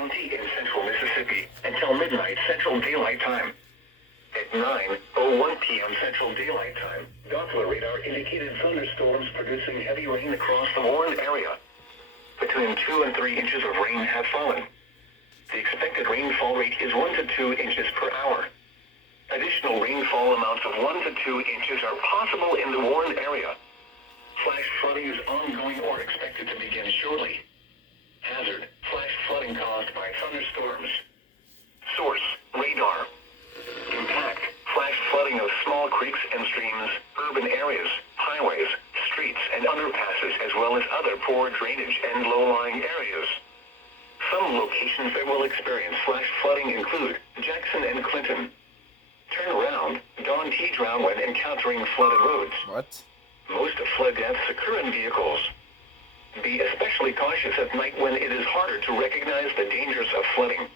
County in central Mississippi until midnight Central Daylight Time. At 9:01 p.m. Central Daylight Time, Doppler radar indicated thunderstorms producing heavy rain across the Warren area. Between 2 and 3 inches of rain have fallen. The expected rainfall rate is 1 to 2 inches per hour. Additional rainfall amounts of 1 to 2 inches are possible in the Warren area. Flash flooding is ongoing or expected to begin shortly. Hazard: flash flooding caused by thunderstorms. Source: radar. Impact: flash flooding of small creeks and streams, urban areas, highways, streets and underpasses, as well as other poor drainage and low-lying areas. Some locations that will experience flash flooding include Jackson and Clinton. Turn around, don't drown when encountering flooded roads. What? Most flood deaths occur in vehicles. Be especially cautious at night when it is harder to recognize the dangers of flooding.